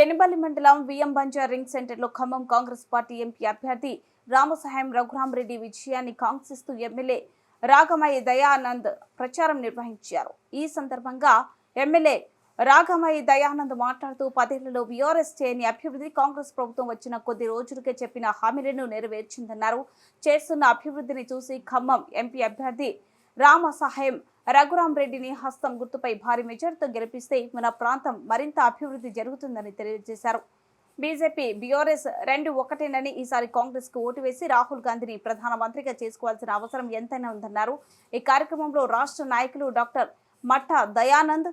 పెనుబల్లి మండలం VM బంజార్ ring సెంటర్లో Khammam Congress party MP అభ్యర్థి రామసహాయం రఘురామరెడ్డి విజయాన్ని కాంక్షిస్తూ ఎమ్మెల్యే రాగమయ్య దయానంద్ ప్రచారం నిర్వహించారు. ఈ సందర్భంగా ఎమ్మెల్యే రాగమయ్య దయానంద్ మాట్లాడుతూ 10 ఏళ్లలో బీఆర్ఎస్ చేయని అభివృద్ధి కాంగ్రెస్ ప్రభుత్వం వచ్చిన కొద్ది రోజులకే చెప్పిన హామీలను నెరవేర్చిందన్నారు. చేస్తున్న అభివృద్ధిని చూసి ఖమ్మం ఎంపీ అభ్యర్థి రామసహాయం రఘురామరెడ్డిని హస్తం గుర్తుపై భారీ మెజార్టీతో గెలిపిస్తే మన ప్రాంతం మరింత అభివృద్ధి జరుగుతుందని తెలియజేశారు. బీజేపీ బీఆర్ఎస్ 2 ఒకటేనని ఈసారి కాంగ్రెస్ కు ఓటు వేసి రాహుల్ గాంధీని ప్రధానమంత్రిగా చేసుకోవాల్సిన అవసరం ఎంతైనా ఉందన్నారు. ఈ కార్యక్రమంలో రాష్ట్ర నాయకులు డాక్టర్ మట్ట దయానంద్,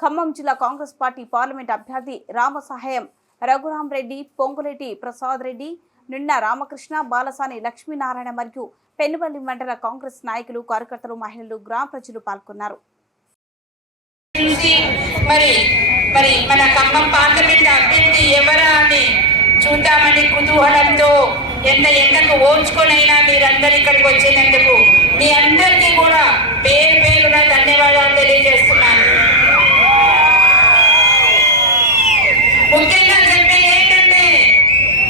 ఖమ్మం జిల్లా కాంగ్రెస్ పార్టీ పార్లమెంట్ అభ్యర్థి రామసహాయం రఘురామరెడ్డి, పొంగులేటి ప్రసాద్ రెడ్డి, నిన్న రామకృష్ణ, బాలసాని లక్ష్మీనారాయణ మరియు పెనుబల్లి మండల కాంగ్రెస్ నాయకులు, కార్యకర్తలు, మహిళలు, గ్రామ ప్రజలు పాల్గొన్నారు. మరి మన ఖమ్మం పార్లమెంట్ అభ్యర్థి ఎవరా అని చూద్దామని కుతూహలంతో ఎంతకు ఓర్చుకొనైనా మీరందరూ ఇక్కడికి వచ్చినందుకు మీ అందరికీ కూడా పేరున ధన్యవాదాలు తెలియజేస్తున్నాను. ముఖ్యంగా చెప్పేది ఏంటంటే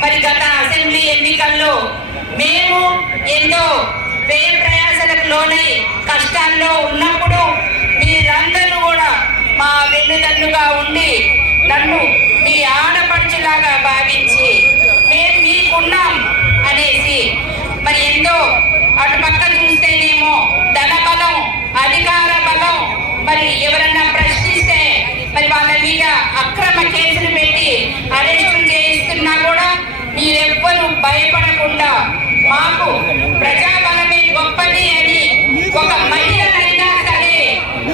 మరి గత అసెంబ్లీ ఎన్నికల్లో మేము ఎన్నో వ్యయ ప్రయాసాలకు లోనై కష్టాల్లో ఉన్నప్పుడు మీరందరూ కూడా మా వెన్నుదన్నుగా ఉండి నన్ను మీ ఆడపడుచులాగా భావించి మేము మీకున్నాం అనేసి మరి ఎంతో అటు పక్క చూస్తేనేమో ధన బలం, అధికార బలం, మరి ఎవరన్నా ప్రశ్నిస్తే మరి వాళ్ళ మీద అక్రమ కేసులు పెట్టి అరెస్టులు చేయిస్తున్నా కూడా మీరెవ్వరూ భయపడకుండా మాకు ప్రజాబలమే గొప్పది అని ఒక మహిళనైనా సరే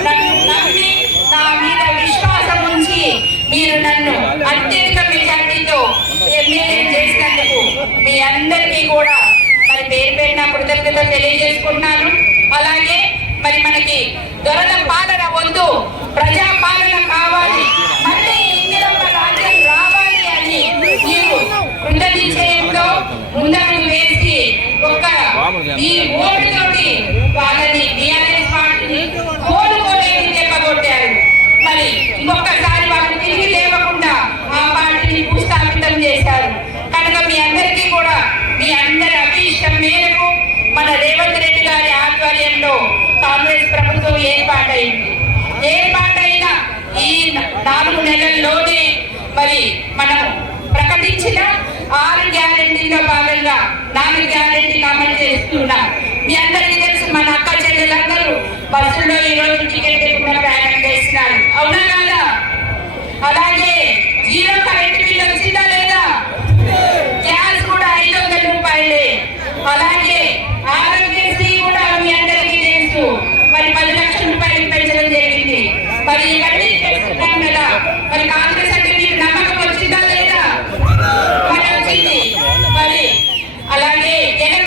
నన్ను నమ్మి నా మీద విశ్వాసం ఉంచి మీరు నన్ను అత్యధిక మెజార్టీతో ఎమ్మెల్యే చేసినందుకు మీ అందరికీ కూడా మరి పేరున కృతజ్ఞతలు తెలియజేసుకుంటున్నాను. అలాగే మరి మనకి దొరల పాలన వద్దు, ప్రజా పాలన కావాలి, మళ్ళీ ఇందిరమ్మ రాజ్యం రావాలి అని మీరు కృత నిశ్చయంతో ముందడుగు వేసి ఈ ఓటుతోటి వాళ్ళని బీఆర్ఎస్ పార్టీని కోలుకోలేని దెబ్బకొట్టారు. మరి ఇంకొకసారి వాళ్ళు తిరిగి లేవకుండా ఆ పార్టీని భూస్థాపితం చేశారు. కనుక మీ అందరికీ కూడా మీ అందరి అభీష్టం మేరకు మన రేవంత్ రెడ్డి గారి ఆధ్వర్యంలో కాంగ్రెస్ ప్రభుత్వం ఏర్పాటైంది. ఏర్పాటైన ఈ 4 నెలల్లోనే మరి మనం ప్రకటించిన 6 గ్యారెంటీల్లో భాగంగా 4 గ్యారెంటీలు అమలు చేస్తున్నాం. మీ అందరికీ తెలుసు, మన అక్క చెల్లెలందరూ బస్సుల్లో ఈ రోజు టికెట్ లేకుండా ప్రయాణం చేస్తున్నారు, అవునా కాదా? అలాగే 0